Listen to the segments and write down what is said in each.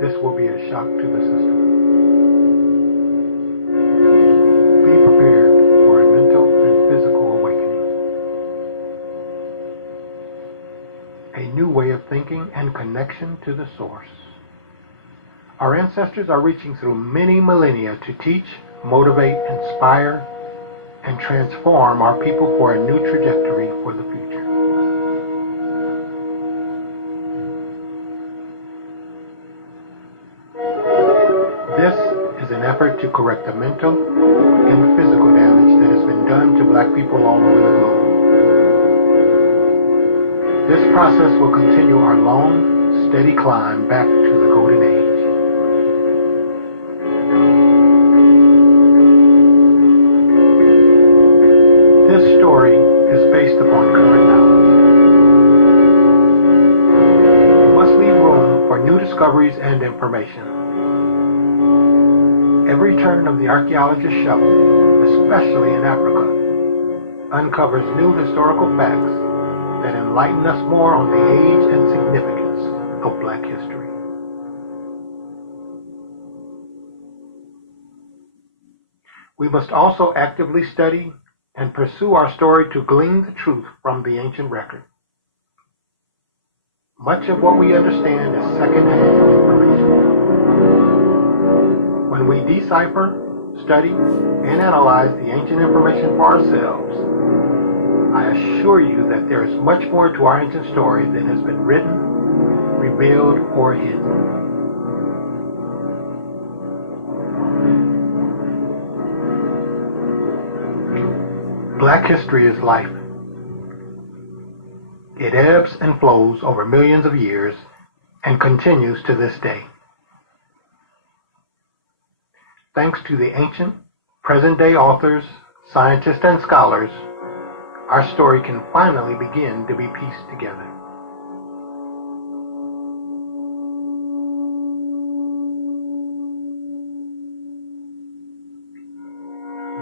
this will be a shock to the system. Be prepared for a mental and physical awakening. A new way of thinking and connection to the source. Our ancestors are reaching through many millennia to teach, motivate, inspire, and transform our people for a new trajectory for the future. This is an effort to correct the mental and physical damage that has been done to Black people all over the globe. This process will continue our long, steady climb back to the Golden Age. This story is based upon current knowledge. We must leave room for new discoveries and information. Every turn of the archaeologist's shovel, especially in Africa, uncovers new historical facts that enlighten us more on the age and significance of Black history. We must also actively study and pursue our story to glean the truth from the ancient record. Much of what we understand is second-hand information. When we decipher, study, and analyze the ancient information for ourselves, I assure you that there is much more to our ancient story than has been written, revealed, or hidden. Black history is life. It ebbs and flows over millions of years and continues to this day. Thanks to the ancient, present-day authors, scientists, and scholars, our story can finally begin to be pieced together.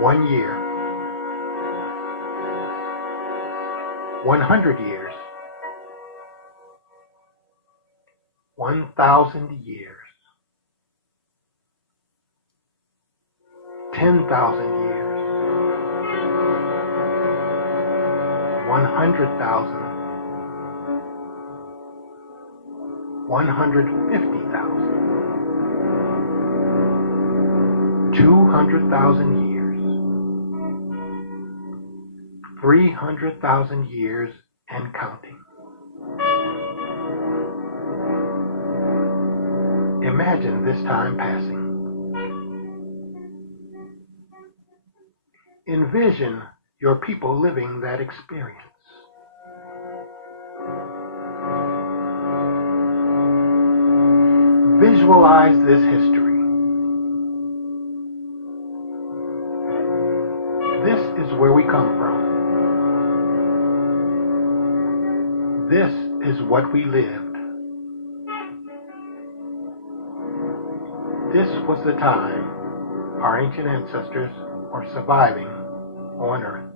One year. 100 years. 1,000 years. 10,000 years. 100,000. 150,000. 200,000 years. 300,000 years and counting. Imagine this time passing. Envision your people living that experience. Visualize this history. This is where we come from. This is what we lived. This was the time our ancient ancestors were surviving on Earth.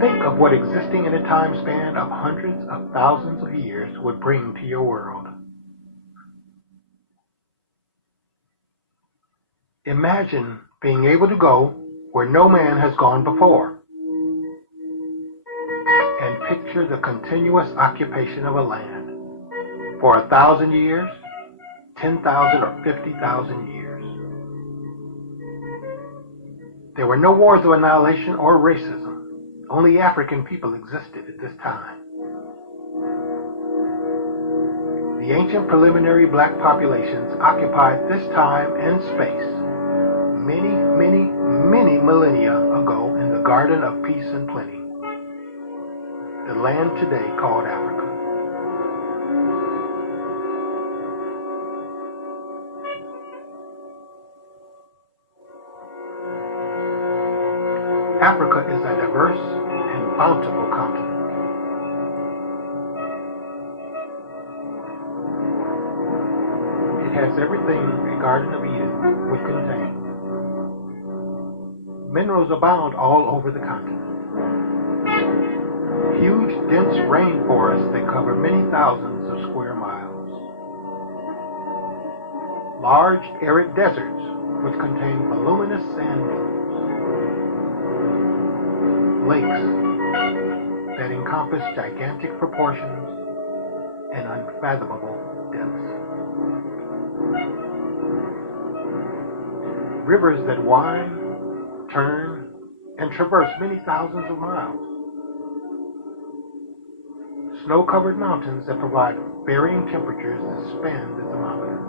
Think of what existing in a time span of hundreds of thousands of years would bring to your world. Imagine being able to go where no man has gone before, and picture the continuous occupation of a land for 1,000 years, 10,000 or 50,000 years. There were no wars of annihilation or racism. Only African people existed at this time. The ancient preliminary Black populations occupied this time and space many, many, many millennia ago in the Garden of Peace and Plenty, the land today called Africa. Africa is a diverse and bountiful continent. It has everything a Garden of Eden would contain. Minerals abound all over the continent. Huge, dense rainforests that cover many thousands of square miles. Large, arid deserts which contain voluminous sand dunes. Lakes that encompass gigantic proportions and unfathomable depths. Rivers that wind, turn, and traverse many thousands of miles. Snow-covered mountains that provide varying temperatures that span the thermometer.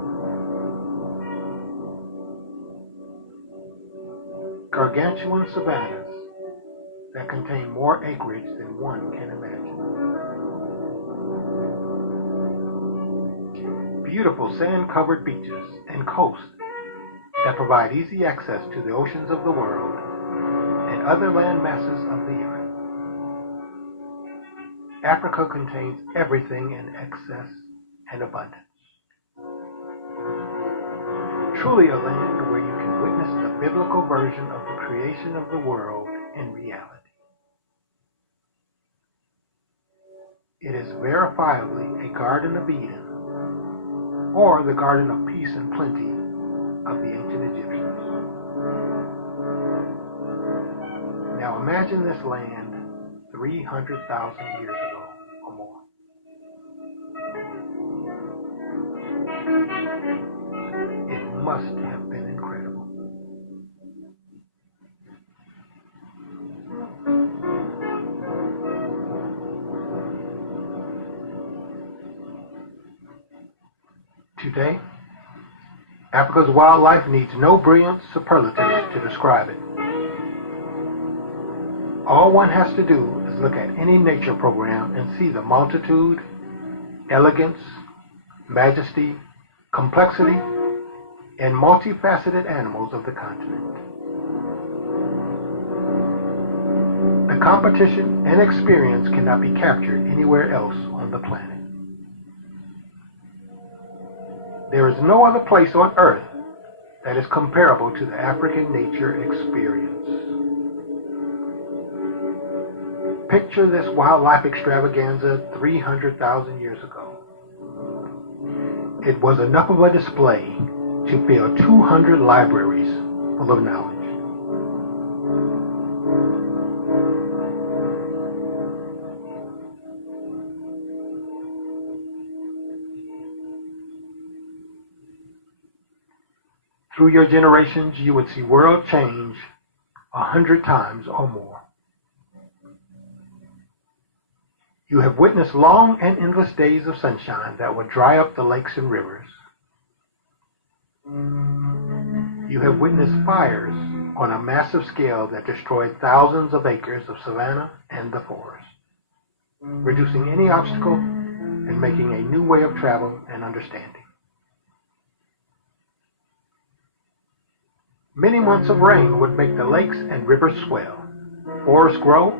Gargantuan savannas that contain more acreage than one can imagine. Beautiful sand-covered beaches and coasts that provide easy access to the oceans of the world and other land masses of the earth. Africa contains everything in excess and abundance. Truly a land where you can witness the biblical version of the creation of the world in reality. It is verifiably a Garden of Eden, or the Garden of Peace and Plenty of the ancient Egyptians. Now imagine this land 300,000 years ago or more. It must have been incredible. Today, Africa's wildlife needs no brilliant superlatives to describe it. All one has to do is look at any nature program and see the multitude, elegance, majesty, complexity, and multifaceted animals of the continent. The competition and experience cannot be captured anywhere else on the planet. There is no other place on earth that is comparable to the African nature experience. Picture this wildlife extravaganza 300,000 years ago. It was enough of a display to fill 200 libraries full of knowledge. Through your generations, you would see world change 100 times or more. You have witnessed long and endless days of sunshine that would dry up the lakes and rivers. You have witnessed fires on a massive scale that destroyed thousands of acres of savanna and the forest, reducing any obstacle and making a new way of travel and understanding. Many months of rain would make the lakes and rivers swell, forests grow,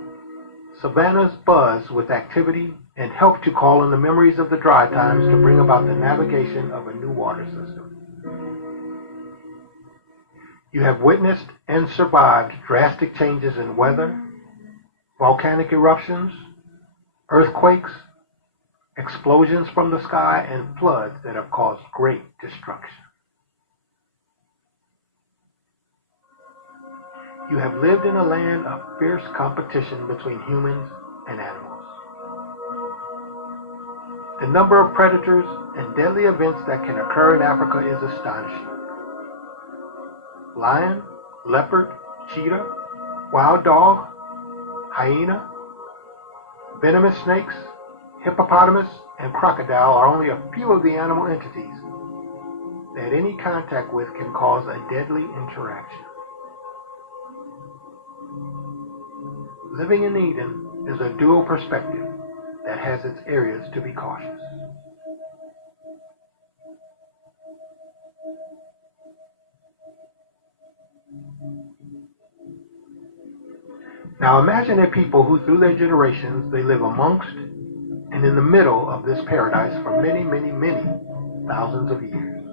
savannas buzz with activity, and help to call in the memories of the dry times to bring about the navigation of a new water system. You have witnessed and survived drastic changes in weather, volcanic eruptions, earthquakes, explosions from the sky, and floods that have caused great destruction. You have lived in a land of fierce competition between humans and animals. The number of predators and deadly events that can occur in Africa is astonishing. Lion, leopard, cheetah, wild dog, hyena, venomous snakes, hippopotamus, and crocodile are only a few of the animal entities that any contact with can cause a deadly interaction. Living in Eden is a dual perspective that has its areas to be cautious. Now imagine a people who through their generations they live amongst and in the middle of this paradise for many, many, many thousands of years.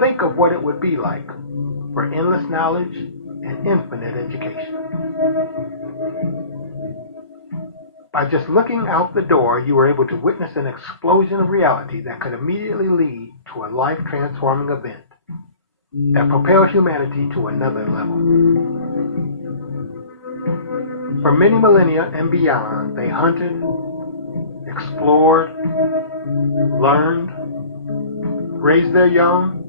Think of what it would be like for endless knowledge and infinite education. By just looking out the door, you were able to witness an explosion of reality that could immediately lead to a life-transforming event that propelled humanity to another level. For many millennia and beyond, they hunted, explored, learned, raised their young,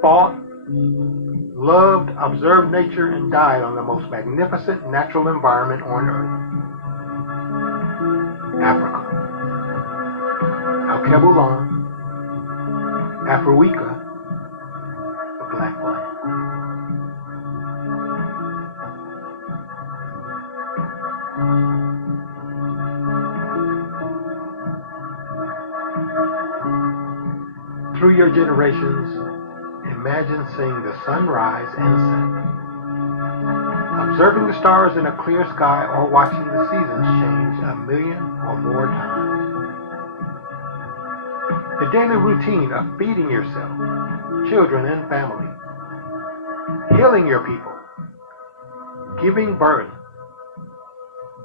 fought, loved, observed nature, and died on the most magnificent natural environment on earth. Africa, Al-Kebulan, Africa, the Black Land. Through your generations, imagine seeing the sun rise and set, observing the stars in a clear sky, or watching the seasons change 1,000,000 or more times. The daily routine of feeding yourself, children, and family, healing your people, giving birth,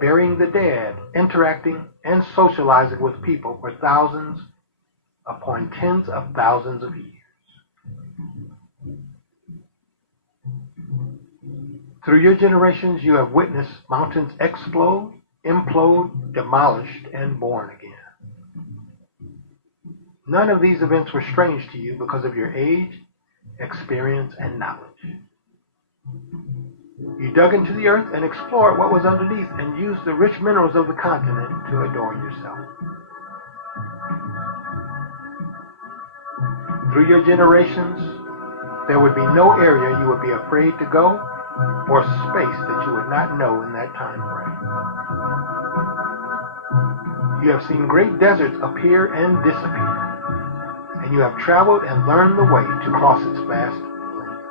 burying the dead, interacting and socializing with people for thousands upon tens of thousands of years. Through your generations, you have witnessed mountains explode, implode, demolished, and born again. None of these events were strange to you because of your age, experience, and knowledge. You dug into the earth and explored what was underneath and used the rich minerals of the continent to adorn yourself. Through your generations, there would be no area you would be afraid to go or space that you would not know in that time frame. You have seen great deserts appear and disappear, and you have traveled and learned the way to cross its vast length.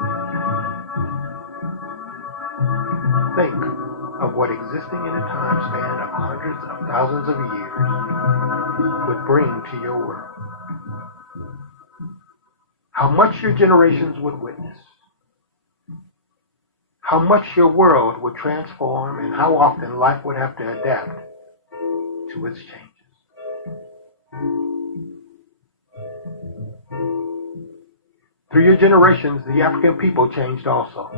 Think of what existing in a time span of hundreds of thousands of years would bring to your world. How much your generations would witness. How much your world would transform, and how often life would have to adapt to its changes. Through your generations, the African people changed also.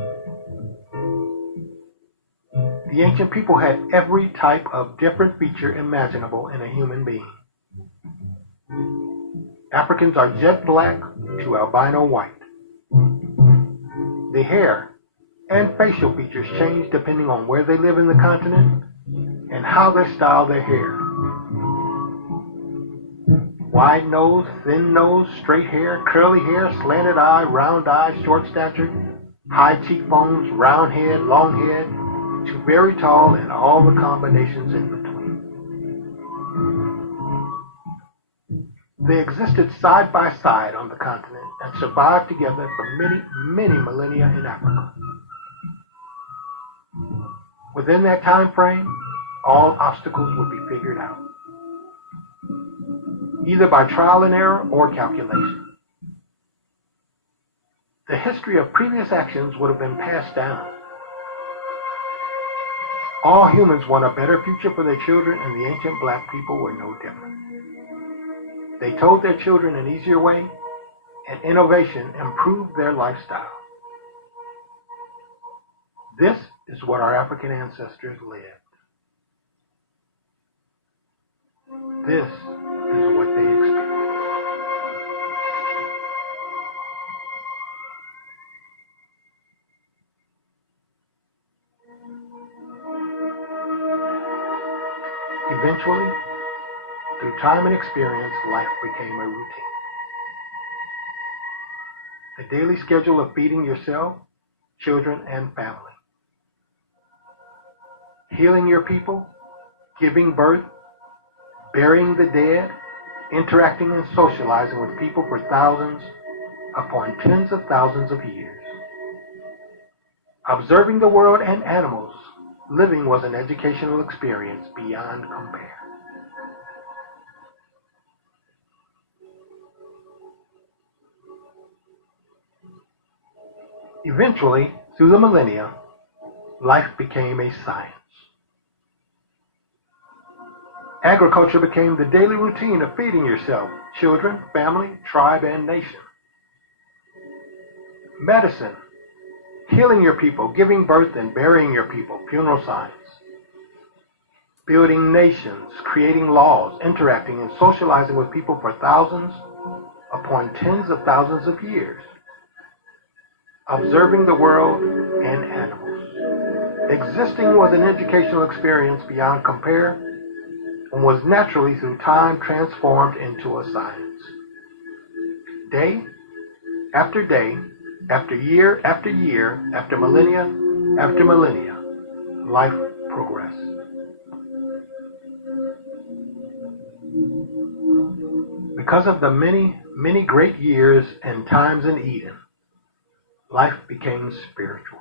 The ancient people had every type of different feature imaginable in a human being. Africans are jet black to albino white. The hair and facial features change depending on where they live in the continent and how they style their hair. Wide nose, thin nose, straight hair, curly hair, slanted eye, round eye, short stature, high cheekbones, round head, long head, to very tall, and all the combinations in between. They existed side by side on the continent and survived together for many, many millennia in Africa. Within that time frame, all obstacles would be figured out, either by trial and error or calculation. The history of previous actions would have been passed down. All humans want a better future for their children, and the ancient black people were no different. They told their children an easier way, and innovation improved their lifestyle. This is what our African ancestors lived. This is what they experienced. Eventually, through time and experience, life became a routine. A daily schedule of feeding yourself, children, and family. Healing your people, giving birth, burying the dead, interacting and socializing with people for thousands upon tens of thousands of years. Observing the world and animals, living was an educational experience beyond compare. Eventually, through the millennia, life became a science. Agriculture became the daily routine of feeding yourself, children, family, tribe, and nation. Medicine, healing your people, giving birth and burying your people, funeral signs. Building nations, creating laws, interacting and socializing with people for thousands upon tens of thousands of years. Observing the world and animals. Existing was an educational experience beyond compare and was naturally through time transformed into a science. Day after day, after year, after millennia, life progressed. Because of the many, many great years and times in Eden, life became spiritual.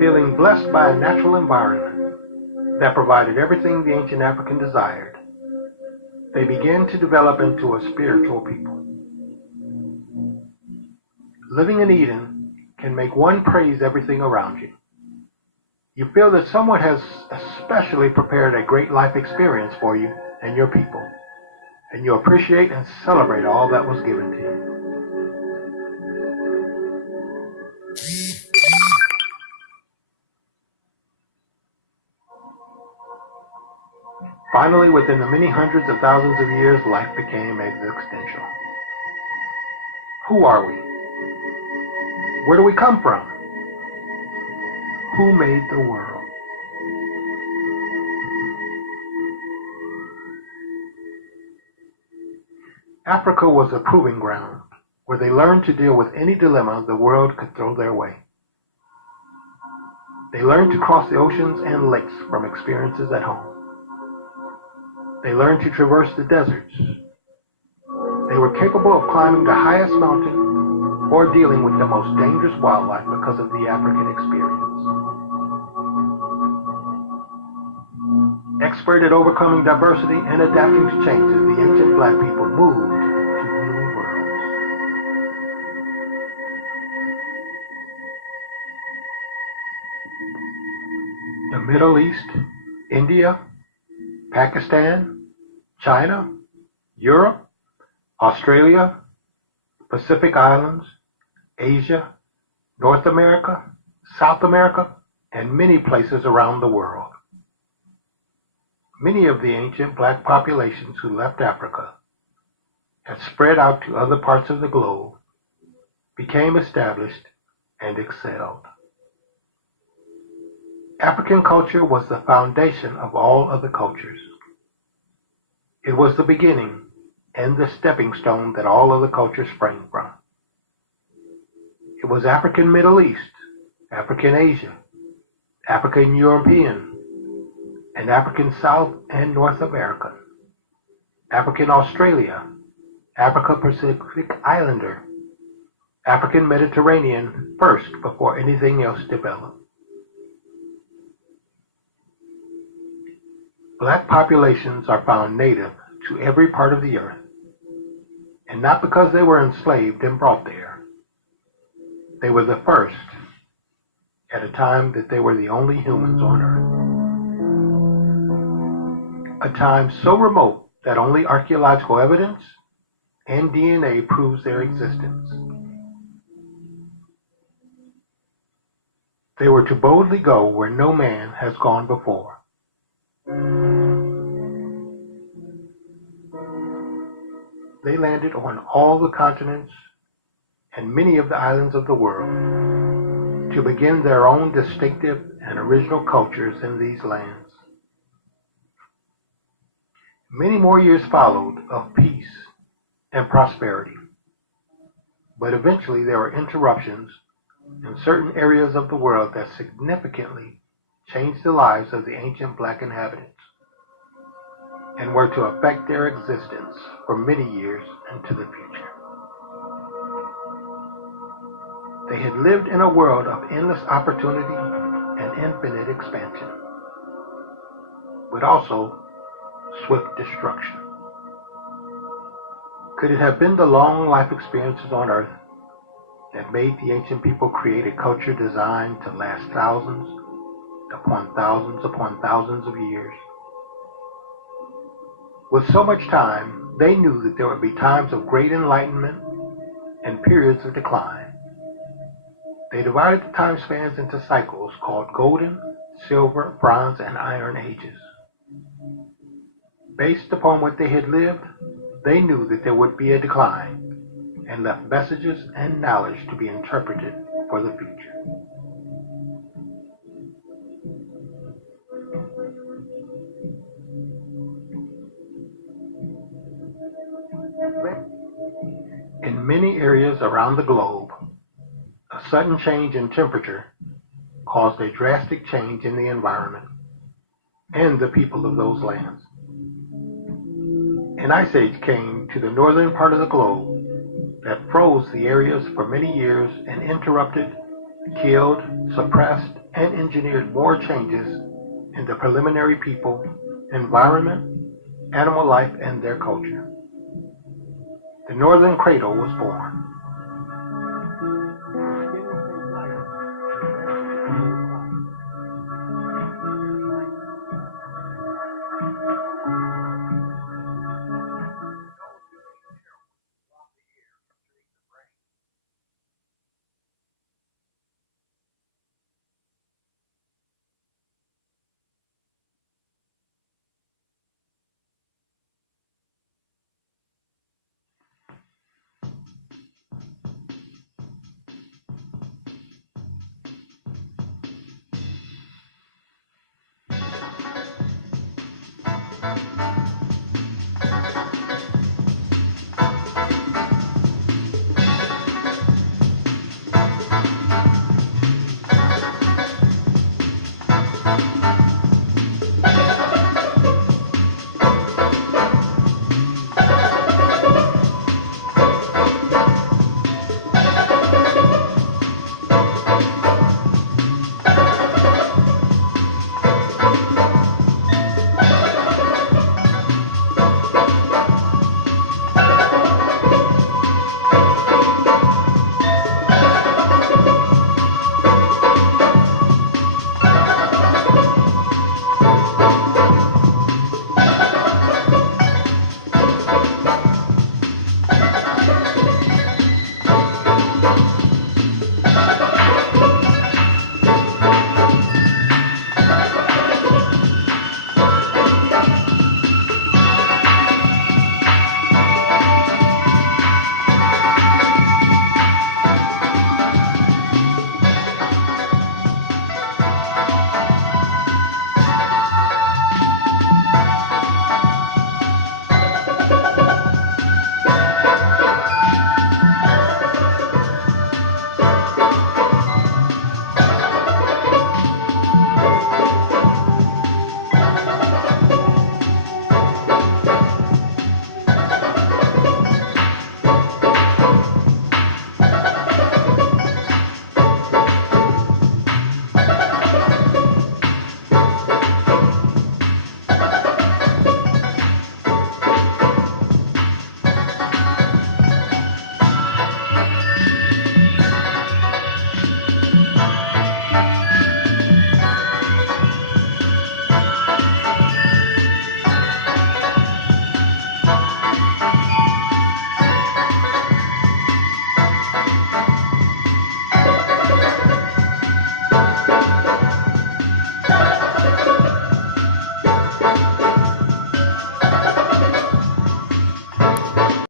Feeling blessed by a natural environment that provided everything the ancient African desired, they began to develop into a spiritual people. Living in Eden can make one praise everything around you. You feel that someone has especially prepared a great life experience for you and your people, and you appreciate and celebrate all that was given to you. Finally, within the many hundreds of thousands of years, life became existential. Who are we? Where do we come from? Who made the world? Africa was a proving ground where they learned to deal with any dilemma the world could throw their way. They learned to cross the oceans and lakes from experiences at home. They learned to traverse the deserts. They were capable of climbing the highest mountain or dealing with the most dangerous wildlife because of the African experience. Expert at overcoming diversity and adapting to changes, the ancient black people moved to new worlds. The Middle East, India, Pakistan, China, Europe, Australia, Pacific Islands, Asia, North America, South America, and many places around the world. Many of the ancient black populations who left Africa had spread out to other parts of the globe, became established, and excelled. African culture was the foundation of all other cultures. It was the beginning and the stepping stone that all other cultures sprang from. It was African Middle East, African Asia, African European, and African South and North America, African Australia, Africa Pacific Islander, African Mediterranean first before anything else developed. Black populations are found native to every part of the earth, and not because they were enslaved and brought there. They were the first at a time that they were the only humans on earth. A time so remote that only archaeological evidence and DNA proves their existence. They were to boldly go where no man has gone before. They landed on all the continents and many of the islands of the world to begin their own distinctive and original cultures in these lands. Many more years followed of peace and prosperity, but eventually there were interruptions in certain areas of the world that significantly changed the lives of the ancient black inhabitants and were to affect their existence for many years into the future. They had lived in a world of endless opportunity and infinite expansion, but also swift destruction. Could it have been the long life experiences on earth that made the ancient people create a culture designed to last thousands upon thousands of years. With so much time, they knew that there would be times of great enlightenment and periods of decline. They divided the time spans into cycles called golden, silver, bronze, and iron ages. Based upon what they had lived, they knew that there would be a decline and left messages and knowledge to be interpreted for the future. In many areas around the globe, a sudden change in temperature caused a drastic change in the environment and the people of those lands. An ice age came to the northern part of the globe that froze the areas for many years and interrupted, killed, suppressed, and engineered more changes in the preliminary people, environment, animal life, and their culture. The northern cradle was born.